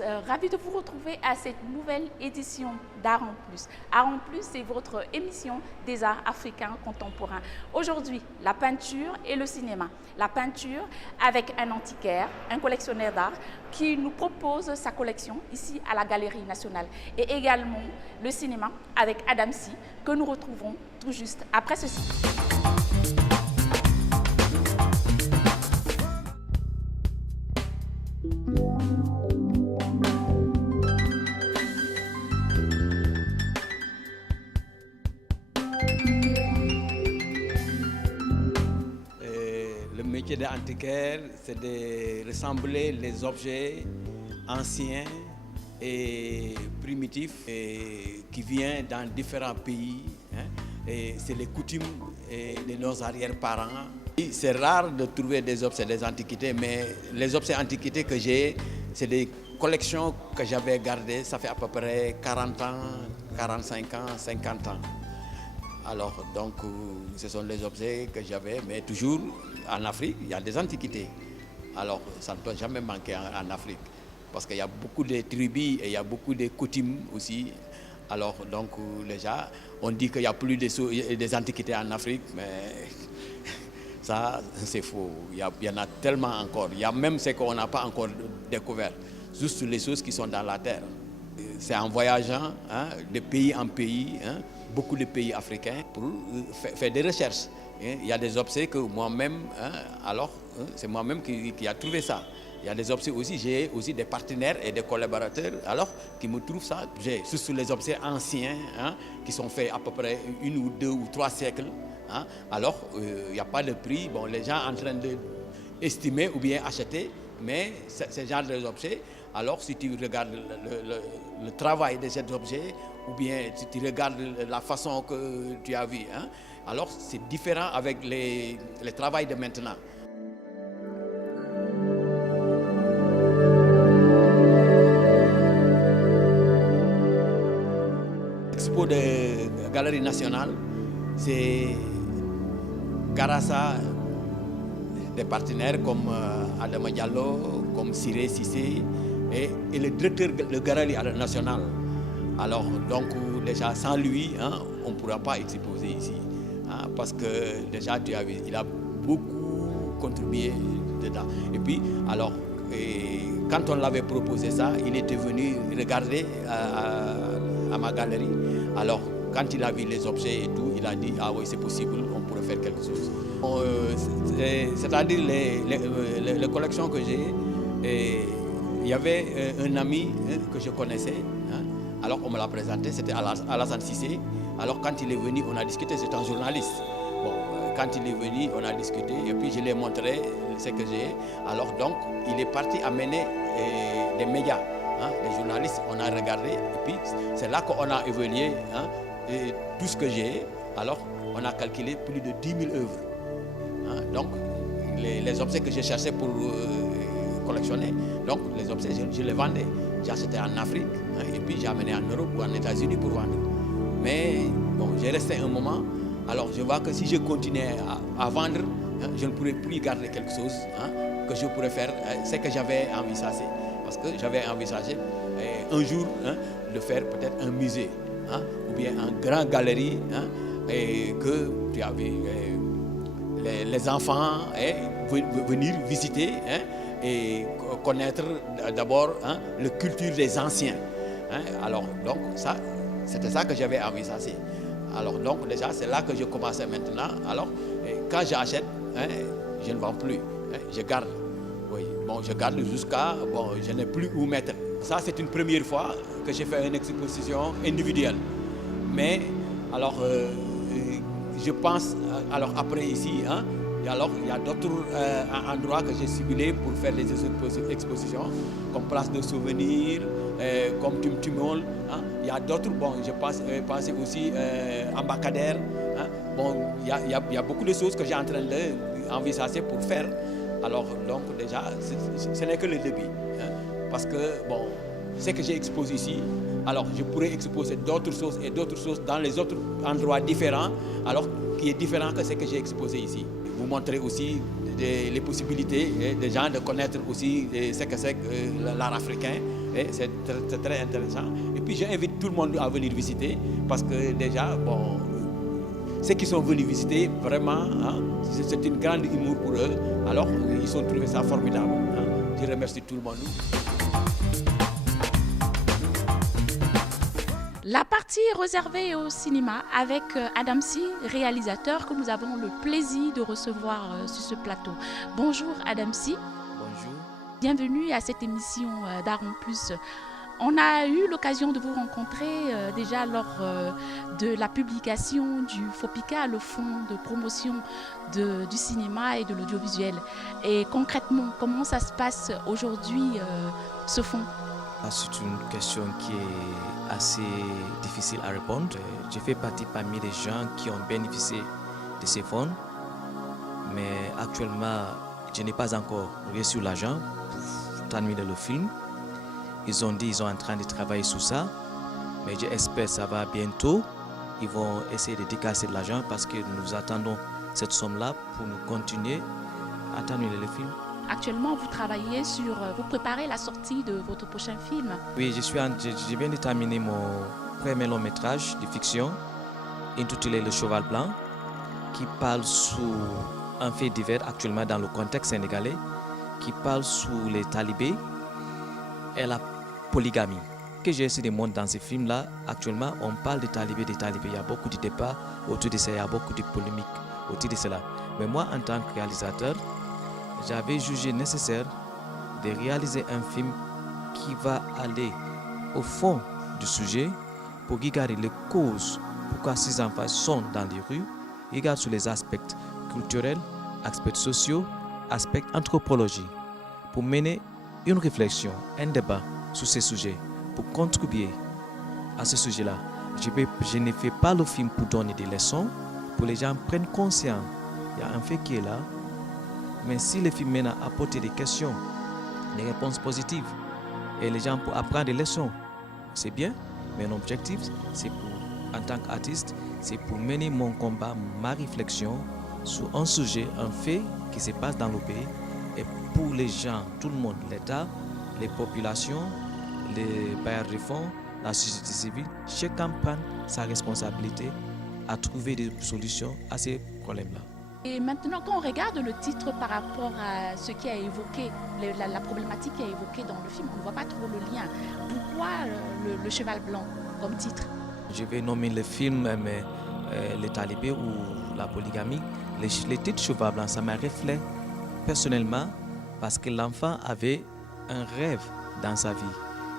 tous, ravi de vous retrouver à cette nouvelle édition d'Art en Plus. Art en Plus, c'est votre émission des arts africains contemporains. Aujourd'hui, la peinture et le cinéma. La peinture avec un antiquaire, un collectionneur d'art qui nous propose sa collection ici à la Galerie nationale. Et également le cinéma avec Adam Sy que nous retrouvons tout juste après ceci. Le métier d'antiquaire, c'est de ressembler les objets anciens et primitifs qui viennent dans différents pays. Et c'est les coutumes de nos arrière-parents. C'est rare de trouver des objets, des antiquités, mais les objets antiquités que j'ai, c'est des collections que j'avais gardées, ça fait à peu près 40 ans, 45 ans, 50 ans. Alors, donc, ce sont les objets que j'avais, mais toujours en Afrique, il y a des antiquités. Alors, ça ne peut jamais manquer en Afrique, parce qu'il y a beaucoup de tribus et il y a beaucoup de coutumes aussi. Alors, donc, déjà, on dit qu'il n'y a plus des antiquités en Afrique, mais ça, c'est faux. Il y en a tellement encore. Il y a même ce qu'on n'a pas encore découvert, juste les choses qui sont dans la terre. C'est en voyageant de pays en pays, beaucoup de pays africains, pour faire des recherches. Il y a des objets que moi-même, c'est moi-même qui a trouvé ça. Il y a des objets aussi, j'ai aussi des partenaires et des collaborateurs qui me trouvent ça. J'ai surtout les objets anciens qui sont faits à peu près 1 ou 2 ou 3 siècles. Il n'y a pas de prix. Bon, les gens sont en train d'estimer ou bien acheter, mais ce genre d'objets, alors si tu regardes le travail de cet objet, ou bien si tu regardes la façon que tu as vu, alors c'est différent avec le travail de maintenant. L'expo de Galerie nationale, c'est grâce à des partenaires comme Adama Diallo, comme Siré Sissé et le directeur de Galerie nationale. Alors, donc, déjà, sans lui, on ne pourra pas exposer ici. Parce que, déjà, tu as vu, il a beaucoup contribué dedans. Et puis, alors, quand on l'avait proposé ça, il était venu regarder à ma galerie. Alors, quand il a vu les objets et tout, il a dit « Ah oui, c'est possible, on pourrait faire quelque chose ». C'est-à-dire les collections que j'ai, il y avait un ami que je connaissais, alors on me l'a présenté, c'était Alassane Cissé. Alors quand il est venu, on a discuté, c'est un journaliste. Bon, quand il est venu, on a discuté et puis je lui ai montré ce que j'ai. Alors donc, il est parti amener des médias, des journalistes, on a regardé et puis c'est là qu'on a évalué tout ce que j'ai. Alors on a calculé plus de 10 000 œuvres. Donc les objets que j'ai cherchés pour collectionner, donc les objets je les vendais. J'ai acheté en Afrique et puis j'ai amené en Europe ou en États-Unis pour vendre. Mais bon, j'ai resté un moment. Alors je vois que si je continuais à vendre, je ne pourrais plus garder quelque chose que je pourrais faire, ce que j'avais envisagé. Parce que j'avais envisagé un jour de faire peut-être un musée ou bien une grande galerie et que tu avais les enfants venir visiter et connaître d'abord la culture des anciens. Alors donc ça, c'était ça que j'avais envisagé. Alors donc déjà c'est là que je commençais maintenant. Alors quand j'achète, je ne vends plus, je garde. Oui, bon, je garde jusqu'à, bon, je n'ai plus où mettre. Ça c'est une première fois que j'ai fait une exposition individuelle. Mais alors je pense, alors après ici, alors, il y a d'autres endroits que j'ai ciblés pour faire des expositions, comme Place de Souvenirs, comme Tumtumol. Il y a d'autres, bon, je pense aussi Ambacadère. Bon, il y a beaucoup de choses que j'ai en train d'envisager pour faire. Alors, donc, déjà, ce n'est que le début. Parce que, bon, ce que j'ai exposé ici, alors je pourrais exposer d'autres choses et d'autres choses dans les autres endroits différents, alors qui est différent que ce que j'ai exposé ici. Vous montrez aussi les possibilités des gens de connaître aussi ce que c'est l'art africain, Et c'est très intéressant. Et puis j'invite tout le monde à venir visiter parce que déjà, bon, ceux qui sont venus visiter, vraiment, hein, c'est une grande humour pour eux. Alors, ils ont trouvé ça formidable. Hein. Je remercie tout le monde. La partie réservée au cinéma avec Adam Sy, réalisateur que nous avons le plaisir de recevoir sur ce plateau. Bonjour Adam Sy. Bonjour. Bienvenue à cette émission d'Art en Plus. On a eu l'occasion de vous rencontrer déjà lors de la publication du FOPICA, le fonds de promotion du cinéma et de l'audiovisuel. Et concrètement, comment ça se passe aujourd'hui, ce fonds ? C'est une question qui est assez difficile à répondre. Je fais partie parmi les gens qui ont bénéficié de ces fonds, mais actuellement, je n'ai pas encore reçu l'argent pour terminer le film. Ils ont dit qu'ils sont en train de travailler sur ça, mais j'espère que ça va bientôt. Ils vont essayer de décasser de l'argent parce que nous attendons cette somme-là pour nous continuer à terminer le film. Actuellement, vous travaillez vous préparez la sortie de votre prochain film. Oui, je viens de terminer mon premier long métrage de fiction intitulé Le Cheval Blanc, qui parle sur un fait divers actuellement dans le contexte sénégalais, qui parle sur les talibés et la polygamie. Que j'ai essayé de montrer dans ce film-là, actuellement, on parle des talibés. Il y a beaucoup de débats autour de ça, il y a beaucoup de polémiques autour de cela. Mais moi, en tant que réalisateur, j'avais jugé nécessaire de réaliser un film qui va aller au fond du sujet pour regarder les causes pourquoi ces enfants sont dans les rues, regarder sur les aspects culturels, aspects sociaux, aspects anthropologiques, pour mener une réflexion, un débat sur ces sujets, pour contribuer à ce sujet-là. Je ne fais pas le film pour donner des leçons, pour que les gens prennent conscience. Il y a un fait qui est là. Mais si le film mène à apporter des questions, des réponses positives, et les gens pour apprendre des leçons, c'est bien. Mais mon objectif, c'est pour, en tant qu'artiste, c'est pour mener mon combat, ma réflexion sur un sujet, un fait qui se passe dans le pays. Et pour les gens, tout le monde, l'État, les populations, les bailleurs de fonds, la société civile, chacun prend sa responsabilité à trouver des solutions à ces problèmes-là. Et maintenant, quand on regarde le titre par rapport à ce qui a évoqué, la problématique qui a évoquée dans le film, on ne voit pas trop le lien. Pourquoi le cheval blanc comme titre ? Je vais nommer le film Les talibés ou la polygamie. Le titre cheval blanc, ça me reflète personnellement parce que l'enfant avait un rêve dans sa vie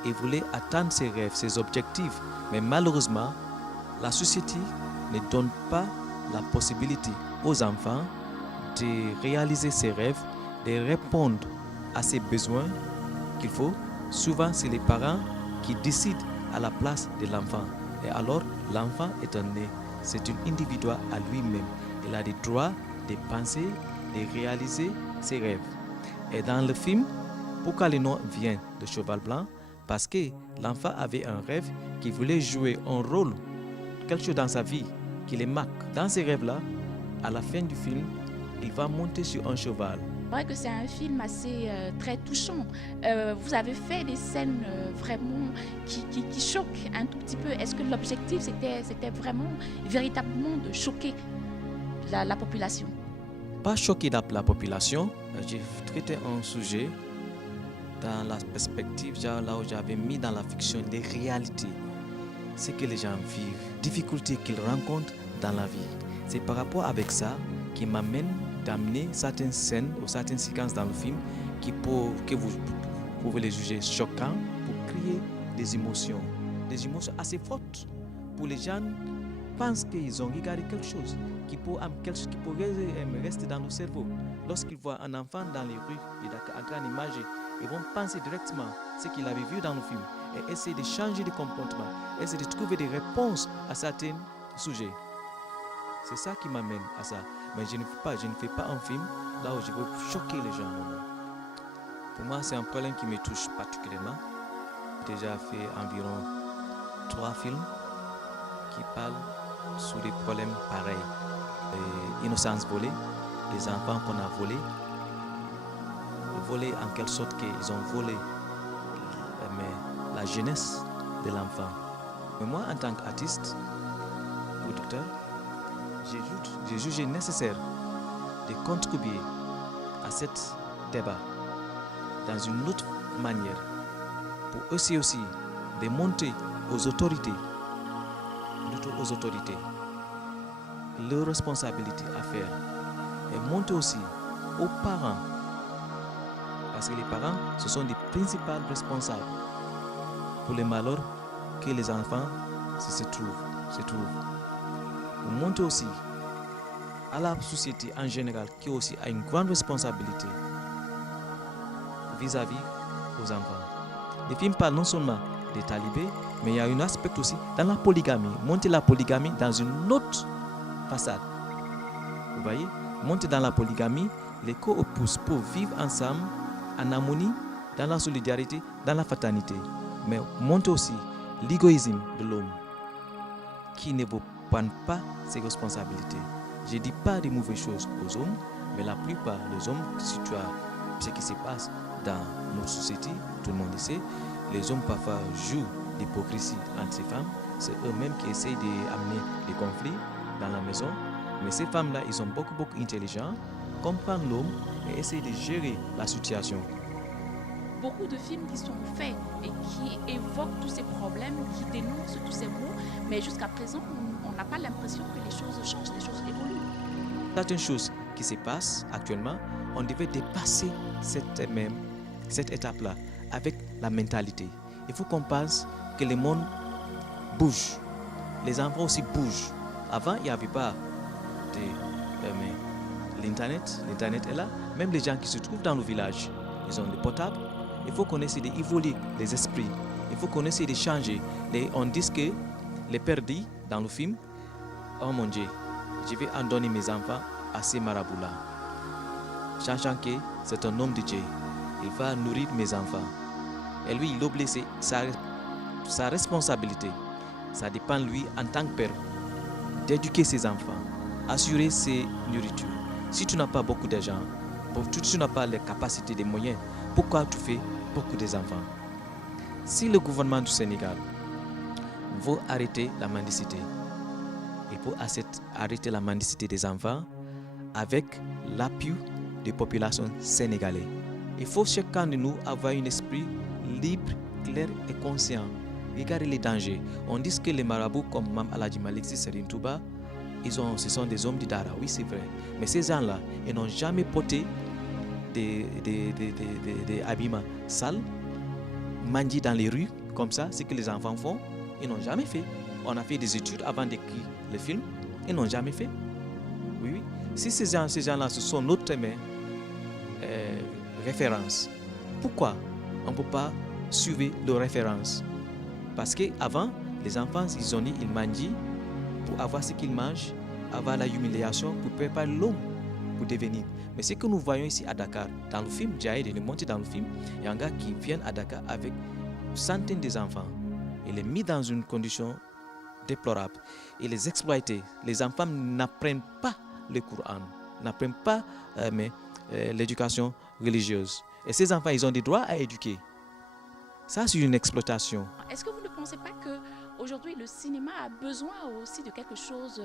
et voulait atteindre ses rêves, ses objectifs. Mais malheureusement, la société ne donne pas la possibilité aux enfants de réaliser ses rêves, de répondre à ses besoins qu'il faut. Souvent, c'est les parents qui décident à la place de l'enfant. Et alors, l'enfant est un né. C'est un individu à lui-même. Il a des droits de penser, de réaliser ses rêves. Et dans le film, pourquoi le nom vient de Cheval Blanc? Parce que l'enfant avait un rêve qui voulait jouer un rôle, quelque chose dans sa vie qui le marque. Dans ces rêves-là, à la fin du film, il va monter sur un cheval. C'est vrai que c'est un film assez très touchant. Vous avez fait des scènes vraiment qui choquent un tout petit peu. Est-ce que l'objectif c'était vraiment, véritablement de choquer la population? Pas choquer la population. J'ai traité un sujet dans la perspective là où j'avais mis dans la fiction des réalités, ce que les gens vivent, difficultés qu'ils rencontrent dans la vie. C'est par rapport avec ça qui m'amène d'amener certaines scènes ou certaines séquences dans le film que vous pouvez les juger choquants pour créer des émotions assez fortes pour les gens pensent qu'ils ont regardé quelque chose qui pourrait rester dans le cerveau. Lorsqu'ils voient un enfant dans les rues et en train d'imager, ils vont penser directement ce qu'ils avaient vu dans le film et essayer de changer de comportement, essayer de trouver des réponses à certains sujets. C'est ça qui m'amène à ça. Mais je ne fais pas un film là où je veux choquer les gens. Pour moi, c'est un problème qui me touche particulièrement. J'ai déjà fait environ 3 films qui parlent sur des problèmes pareils. L'innocence volée, les enfants qu'on a volés en quelque sorte qu'ils ont volé, mais la jeunesse de l'enfant. Mais moi, en tant qu'artiste, producteur, j'ai jugé nécessaire de contribuer à ce débat dans une autre manière pour aussi de montrer aux autorités, leur responsabilité à faire et montrer aussi aux parents, parce que les parents, ce sont les principaux responsables pour les malheurs que les enfants se trouvent. Pour montrer aussi à la société en général qui aussi a une grande responsabilité vis-à-vis aux enfants. Les films parlent non seulement des talibés, mais il y a un aspect aussi dans la polygamie. Monter la polygamie dans une autre façade. Vous voyez, monter dans la polygamie, les co-épouses peuvent vivre ensemble en harmonie, dans la solidarité, dans la fraternité. Mais monter aussi l'égoïsme de l'homme qui ne veut prendre pas ses responsabilités. Je ne dis pas de mauvaises choses aux hommes, mais la plupart des hommes, si tu as ce qui se passe dans notre société, tout le monde le sait, les hommes parfois jouent l'hypocrisie entre ces femmes. C'est eux-mêmes qui essayent d'amener des conflits dans la maison. Mais ces femmes-là, ils sont beaucoup intelligents, comprennent l'homme et essayent de gérer la situation. Beaucoup de films qui sont faits et qui évoquent tous ces problèmes, qui dénoncent tous ces maux, mais jusqu'à présent, on n'a pas l'impression que les choses changent, les choses évoluent. Certaines choses qui se passent actuellement, on devait dépasser cette étape-là avec la mentalité. Il faut qu'on pense que le monde bouge. Les enfants aussi bougent. Avant, il n'y avait pas l'Internet. L'Internet est là. Même les gens qui se trouvent dans le village, ils ont le portable. Il faut qu'on essaie d'évoluer les esprits. Il faut qu'on essaie de changer. On dit que les pères disent dans le film, oh mon Dieu, je vais en donner mes enfants à ces marabouts-là. Sachant que c'est un homme de Dieu. Il va nourrir mes enfants. Et lui, il oublie sa responsabilité. Ça dépend de lui en tant que père d'éduquer ses enfants, assurer ses nourritures. Si tu n'as pas beaucoup d'argent, si tu n'as pas les capacités, les moyens, pourquoi tu fais beaucoup d'enfants? Si le gouvernement du Sénégal veut arrêter la mendicité, il faut arrêter la mendicité des enfants avec l'appui des populations sénégalaises. Il faut chacun de nous avoir un esprit libre, clair et conscient. Regardez les dangers. On dit que les marabouts comme Mam Aladji Malick Sy, Serigne Touba, ce sont des hommes du Dara, oui c'est vrai. Mais ces gens-là, ils n'ont jamais porté des habillements sales, mendier dans les rues, comme ça, ce que les enfants font, ils n'ont jamais fait. On a fait des études avant d'écrire le film, ils n'ont jamais fait. Oui. Si ces gens-là, ce sont notre référence, pourquoi on ne peut pas suivre leurs références? Parce qu'avant, les enfants, ils mangent pour avoir ce qu'ils mangent, avoir la humiliation, pour préparer l'homme pour devenir. Mais ce que nous voyons ici à Dakar, dans le film, Djaïd est monté dans le film, il y a un gars qui vient à Dakar avec centaines d'enfants. Il est mis dans une condition déplorable. Il les exploite. Les enfants n'apprennent pas le Coran, n'apprennent pas l'éducation religieuse. Et ces enfants, ils ont des droits à éduquer. Ça, c'est une exploitation. Est-ce que vous ne pensez pas qu'aujourd'hui, le cinéma a besoin aussi de quelque chose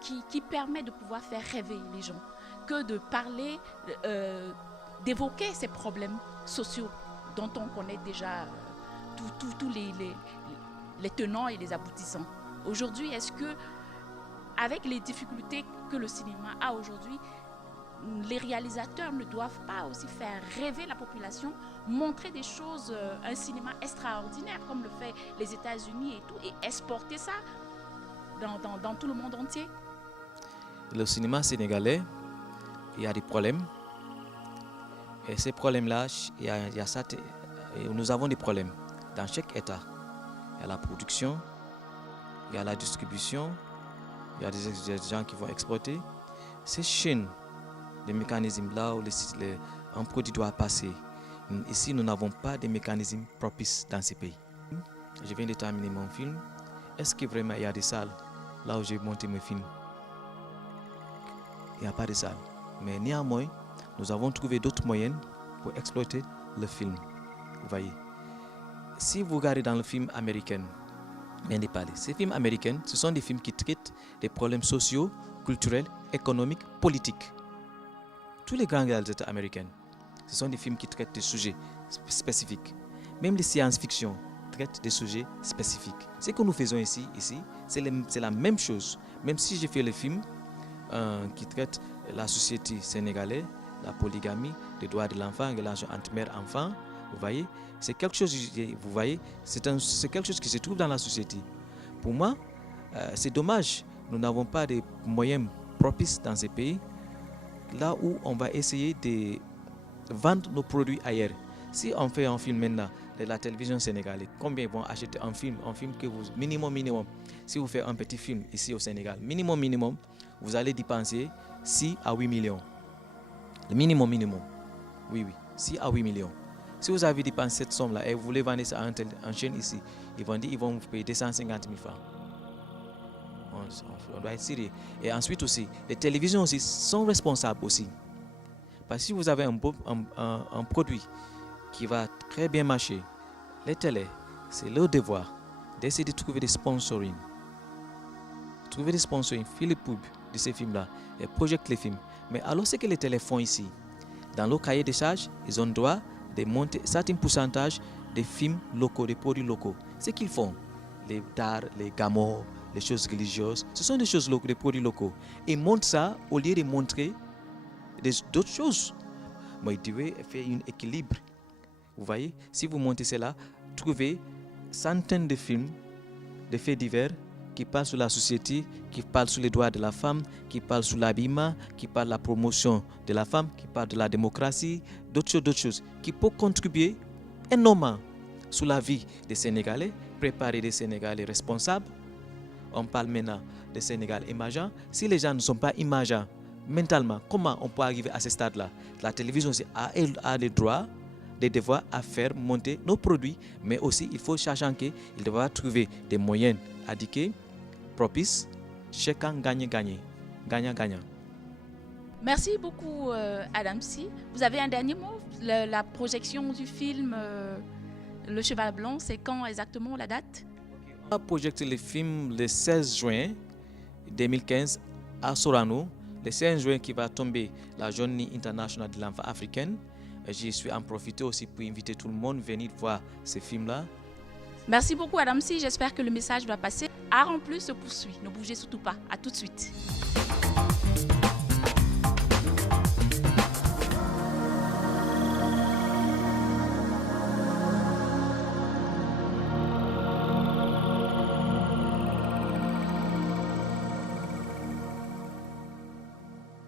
qui permet de pouvoir faire rêver les gens, que de parler, d'évoquer ces problèmes sociaux dont on connaît déjà tous les tenants et les aboutissants? Aujourd'hui, est-ce que, avec les difficultés que le cinéma a aujourd'hui, les réalisateurs ne doivent pas aussi faire rêver la population, montrer des choses, un cinéma extraordinaire comme le fait les États-Unis et tout, et exporter ça dans tout le monde entier? Le cinéma sénégalais, il y a des problèmes. Et ces problèmes-là, nous avons des problèmes dans chaque État. Il y a la production, il y a la distribution, il y a des gens qui vont exporter. Ces chaînes, les mécanismes là où un produit doit passer. Ici, nous n'avons pas de mécanismes propices dans ces pays. Je viens de terminer mon film. Est-ce que vraiment il y a des salles là où j'ai monté mes films? Il n'y a pas de salles. Mais néanmoins, nous avons trouvé d'autres moyens pour exploiter le film. Vous voyez. si vous regardez dans le film américain, ces films américains, ce sont des films qui traitent des problèmes sociaux, culturels, économiques, politiques. Tous les grands réalisateurs américains, ce sont des films qui traitent des sujets spécifiques. Même les science-fiction traitent des sujets spécifiques. Ce que nous faisons ici c'est la même chose. Même si j'ai fait le film qui traite la société sénégalaise, la polygamie, les droits de l'enfant, relation entre mère et enfant, vous voyez, c'est quelque chose, vous voyez, c'est quelque chose qui se trouve dans la société. Pour moi, c'est dommage, nous n'avons pas de moyens propices dans ces pays, là où on va essayer de vendre nos produits ailleurs. Si on fait un film maintenant de la télévision sénégalaise, combien vont acheter un film que vous, minimum, si vous faites un petit film ici au Sénégal, minimum, vous allez dépenser 6 à 8 millions. Le minimum, oui, 6 à 8 millions. Si vous avez dépensé cette somme-là et vous voulez vendre ça en chaîne ici, ils vont vous payer 250 000 francs. On doit être sérieux. Et ensuite aussi, les télévisions aussi sont responsables aussi. Parce que si vous avez un produit qui va très bien marcher, les télés, c'est leur devoir d'essayer de trouver des sponsoring. Trouver des sponsoring, faire les pubs de ces films-là et projeter les films. Mais alors, ce que les télés font ici, dans leur cahier de charges, ils ont le droit de monter un certain pourcentage des films locaux, des produits locaux. Ce qu'ils font, les dards, les gamins, les choses religieuses, ce sont des choses locales, des produits locaux. Ils montrent ça au lieu de montrer d'autres choses. Mais ils devaient faire un équilibre. Vous voyez, si vous montez cela, trouvez centaines de films, de faits divers qui parlent sur la société, qui parlent sur les droits de la femme, qui parlent sur l'habillement, qui parlent de la promotion de la femme, qui parlent de la démocratie, d'autres choses qui peuvent contribuer énormément sur la vie des Sénégalais, préparer des Sénégalais responsables. On parle maintenant des Sénégalais émergents. Si les gens ne sont pas émergents mentalement, comment on peut arriver à ce stade-là? La télévision a les droits, des devoirs à faire monter nos produits, mais aussi il faut sachant qu'il devra trouver des moyens adéquats, propices, chacun gagne-gagne, gagnant-gagnant. Merci beaucoup Adam Sy. Vous avez un dernier mot? La projection du film Le Cheval Blanc, c'est quand exactement la date? On a projeté le film le 16 juin 2015 à Sorano. Le 16 juin qui va tomber la Journée internationale de l'enfant africaine. Je suis en profiter aussi pour inviter tout le monde à venir voir ce film-là. Merci beaucoup Adam Sy. J'espère que le message va passer. Art en plus se poursuit. Ne bougez surtout pas. À tout de suite.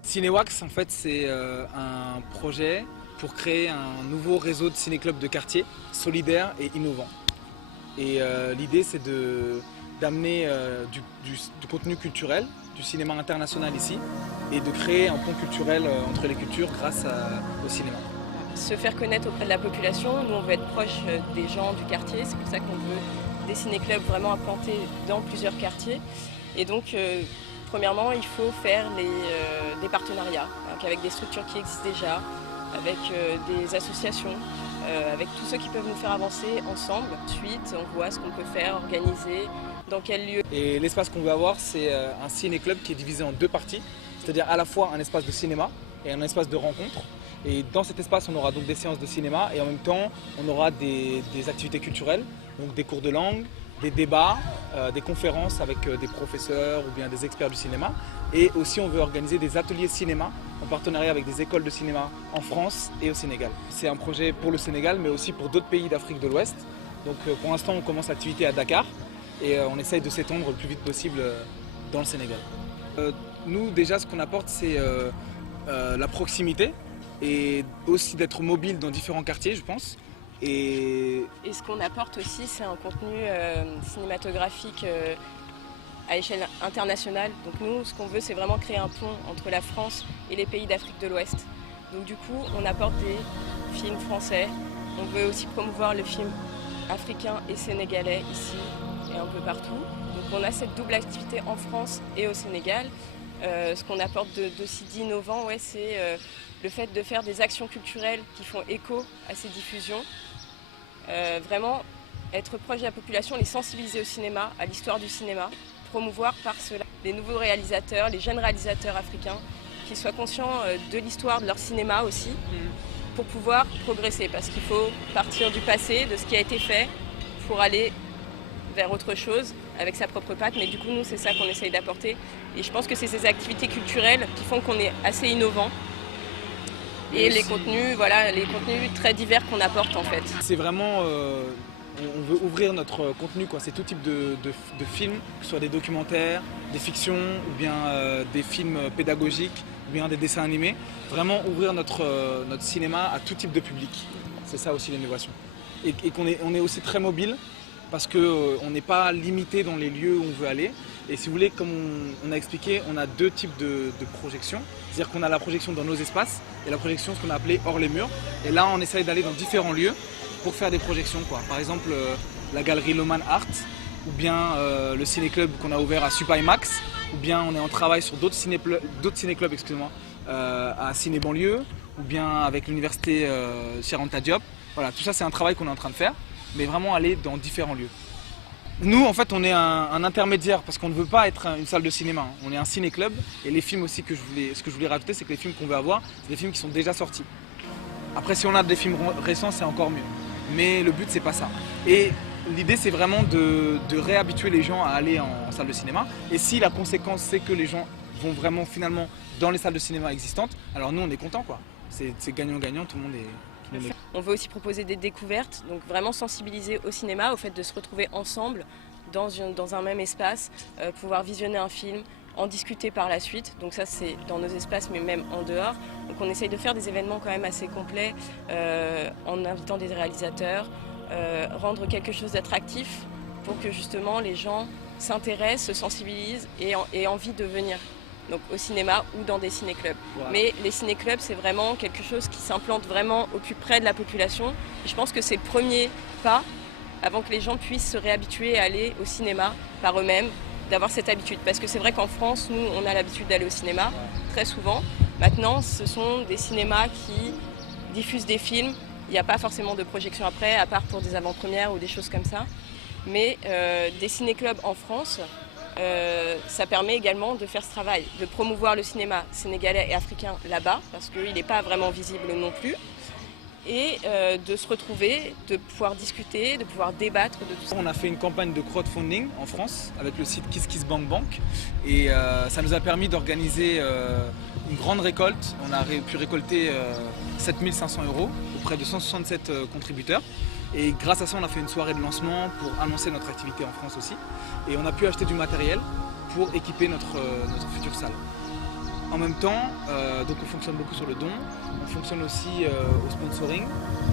Cinéwax, en fait, c'est un projet pour créer un nouveau réseau de ciné-clubs de quartier solidaire et innovant. Et l'idée, c'est d'amener du contenu culturel, du cinéma international ici, et de créer un pont culturel entre les cultures grâce au cinéma. Se faire connaître auprès de la population, nous on veut être proche des gens du quartier, c'est pour ça qu'on veut des ciné-clubs vraiment implantés dans plusieurs quartiers. Et donc, premièrement, il faut faire des partenariats avec des structures qui existent déjà, avec des associations, avec tous ceux qui peuvent nous faire avancer ensemble. Ensuite, on voit ce qu'on peut faire, organiser, dans quel lieu. Et l'espace qu'on veut avoir, c'est un ciné-club qui est divisé en deux parties, c'est-à-dire à la fois un espace de cinéma et un espace de rencontre. Et dans cet espace, on aura donc des séances de cinéma et en même temps, on aura des activités culturelles, donc des cours de langue, des débats, des conférences avec des professeurs ou bien des experts du cinéma. Et aussi, on veut organiser des ateliers cinéma en partenariat avec des écoles de cinéma en France et au Sénégal. C'est un projet pour le Sénégal, mais aussi pour d'autres pays d'Afrique de l'Ouest. Donc pour l'instant, on commence l'activité à Dakar et on essaye de s'étendre le plus vite possible dans le Sénégal. Nous, déjà, ce qu'on apporte, c'est la proximité et aussi d'être mobile dans différents quartiers, je pense. Et ce qu'on apporte aussi, c'est un contenu cinématographique à échelle internationale. Donc nous, ce qu'on veut, c'est vraiment créer un pont entre la France et les pays d'Afrique de l'Ouest. Donc du coup, on apporte des films français. On veut aussi promouvoir le film africain et sénégalais ici et un peu partout. Donc on a cette double activité en France et au Sénégal. Ce qu'on apporte d'aussi d'innovant, c'est le fait de faire des actions culturelles qui font écho à ces diffusions. Vraiment être proche de la population, les sensibiliser au cinéma, à l'histoire du cinéma, promouvoir par cela les nouveaux réalisateurs, les jeunes réalisateurs africains, qui soient conscients de l'histoire de leur cinéma aussi, pour pouvoir progresser, parce qu'il faut partir du passé, de ce qui a été fait, pour aller vers autre chose, avec sa propre patte. Mais du coup, nous, c'est ça qu'on essaye d'apporter. Et je pense que c'est ces activités culturelles qui font qu'on est assez innovant. Et les contenus, voilà, les contenus très divers qu'on apporte en fait. C'est vraiment, on veut ouvrir notre contenu, quoi. C'est tout type de films, que ce soit des documentaires, des fictions, ou bien des films pédagogiques, ou bien des dessins animés. Vraiment ouvrir notre cinéma à tout type de public. C'est ça aussi l'innovation. Et qu'on est aussi très mobile, parce qu'on n'est pas limité dans les lieux où on veut aller. Et si vous voulez, comme on a expliqué, on a deux types de projections. C'est-à-dire qu'on a la projection dans nos espaces et la projection, ce qu'on a appelé hors les murs. Et là, on essaye d'aller dans différents lieux pour faire des projections, quoi. Par exemple, la galerie Loman Art, ou bien le ciné-club qu'on a ouvert à Supaimax, ou bien on est en travail sur d'autres ciné-clubs, excusez-moi, à Ciné-Banlieue, ou bien avec l'université Cheikh Anta Diop. Voilà, tout ça, c'est un travail qu'on est en train de faire, mais vraiment aller dans différents lieux. Nous, en fait, on est un intermédiaire parce qu'on ne veut pas être une salle de cinéma. On est un ciné-club et les films aussi ce que je voulais rajouter, c'est que les films qu'on veut avoir, c'est des films qui sont déjà sortis. Après, si on a des films récents, c'est encore mieux. Mais le but, c'est pas ça. Et l'idée, c'est vraiment de réhabituer les gens à aller en salle de cinéma. Et si la conséquence, c'est que les gens vont vraiment finalement dans les salles de cinéma existantes, alors nous, on est contents, quoi. C'est gagnant-gagnant, tout le monde est... On veut aussi proposer des découvertes, donc vraiment sensibiliser au cinéma, au fait de se retrouver ensemble dans un même espace, pouvoir visionner un film, en discuter par la suite. Donc ça c'est dans nos espaces mais même en dehors. Donc on essaye de faire des événements quand même assez complets en invitant des réalisateurs, rendre quelque chose d'attractif pour que justement les gens s'intéressent, se sensibilisent et aient envie de venir. Donc au cinéma ou dans des ciné-clubs. Voilà. Mais les ciné-clubs, c'est vraiment quelque chose qui s'implante vraiment au plus près de la population. Et je pense que c'est le premier pas avant que les gens puissent se réhabituer à aller au cinéma par eux-mêmes, d'avoir cette habitude. Parce que c'est vrai qu'en France, nous, on a l'habitude d'aller au cinéma très souvent. Maintenant, ce sont des cinémas qui diffusent des films. Il n'y a pas forcément de projection après, à part pour des avant-premières ou des choses comme ça. Mais des ciné-clubs en France, ça permet également de faire ce travail, de promouvoir le cinéma sénégalais et africain là-bas, parce qu'il n'est pas vraiment visible non plus, et de se retrouver, de pouvoir discuter, de pouvoir débattre de tout ça. On a fait une campagne de crowdfunding en France avec le site KissKissBankBank, et ça nous a permis d'organiser une grande récolte. On a pu récolter 7 500 € auprès de 167 contributeurs. Et grâce à ça, on a fait une soirée de lancement pour annoncer notre activité en France aussi. Et on a pu acheter du matériel pour équiper notre future salle. En même temps, donc on fonctionne beaucoup sur le don, on fonctionne aussi au sponsoring.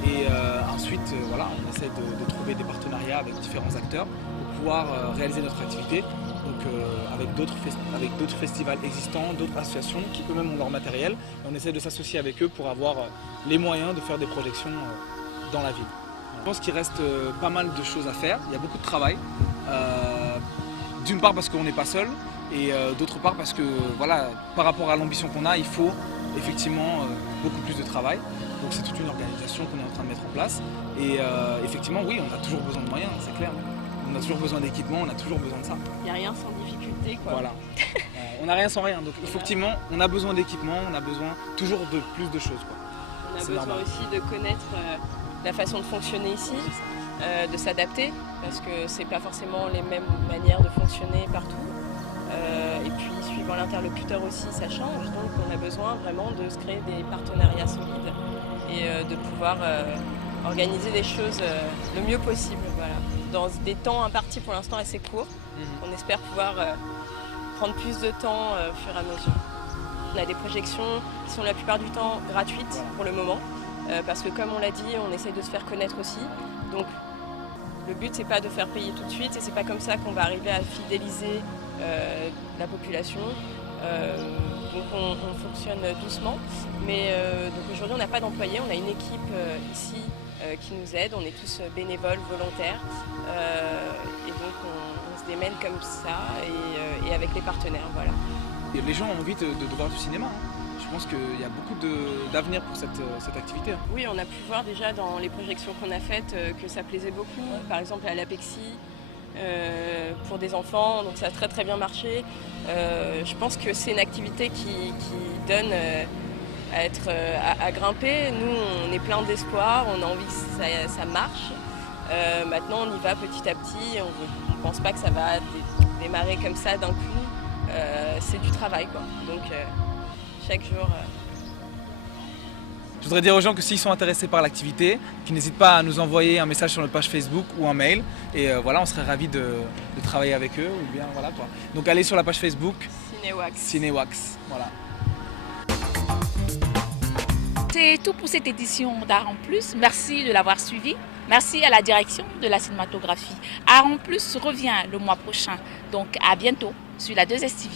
Et ensuite, voilà, on essaie de trouver des partenariats avec différents acteurs pour pouvoir réaliser notre activité. Donc avec d'autres festivals existants, d'autres associations qui eux-mêmes ont leur matériel. Et on essaie de s'associer avec eux pour avoir les moyens de faire des projections dans la ville. Je pense qu'il reste pas mal de choses à faire, il y a beaucoup de travail. D'une part parce qu'on n'est pas seul et d'autre part parce que voilà, par rapport à l'ambition qu'on a, il faut effectivement beaucoup plus de travail. Donc c'est toute une organisation qu'on est en train de mettre en place. Et effectivement, oui, on a toujours besoin de moyens, c'est clair. On a toujours besoin d'équipement, on a toujours besoin de ça. Il n'y a rien sans difficulté, quoi. Voilà. On n'a rien sans rien. Donc effectivement, on a besoin d'équipement, on a besoin toujours de plus de choses, quoi. On a besoin aussi de connaître la façon de fonctionner ici, de s'adapter, parce que c'est pas forcément les mêmes manières de fonctionner partout. Et puis suivant l'interlocuteur aussi, ça change. Donc on a besoin vraiment de se créer des partenariats solides et de pouvoir organiser des choses le mieux possible. Voilà. Dans des temps impartis pour l'instant assez courts. On espère pouvoir prendre plus de temps au fur et à mesure. On a des projections qui sont la plupart du temps gratuites pour le moment. Parce que comme on l'a dit, on essaye de se faire connaître aussi. Donc le but c'est pas de faire payer tout de suite et c'est pas comme ça qu'on va arriver à fidéliser la population. Donc on fonctionne doucement. Mais donc aujourd'hui on n'a pas d'employés, on a une équipe ici qui nous aide, on est tous bénévoles, volontaires. Et donc on se démène comme ça et avec les partenaires. Voilà. Et les gens ont envie de voir du cinéma. Je pense qu'il y a beaucoup d'avenir pour cette activité. Oui, on a pu voir déjà dans les projections qu'on a faites que ça plaisait beaucoup. Par exemple à l'Apexi, pour des enfants, donc ça a très très bien marché. Je pense que c'est une activité qui donne à grimper. Nous, on est plein d'espoir, on a envie que ça marche. Maintenant, on y va petit à petit. On ne pense pas que ça va démarrer comme ça d'un coup. C'est du travail, quoi. Donc, chaque jour... Je voudrais dire aux gens que s'ils sont intéressés par l'activité, qu'ils n'hésitent pas à nous envoyer un message sur notre page Facebook ou un mail. Et voilà, on serait ravis de travailler avec eux. Ou bien, voilà, quoi. Donc allez sur la page Facebook Cinéwax. Voilà. C'est tout pour cette édition d'Art en Plus. Merci de l'avoir suivi. Merci à la direction de la cinématographie. Art en Plus revient le mois prochain. Donc à bientôt sur la 2STV.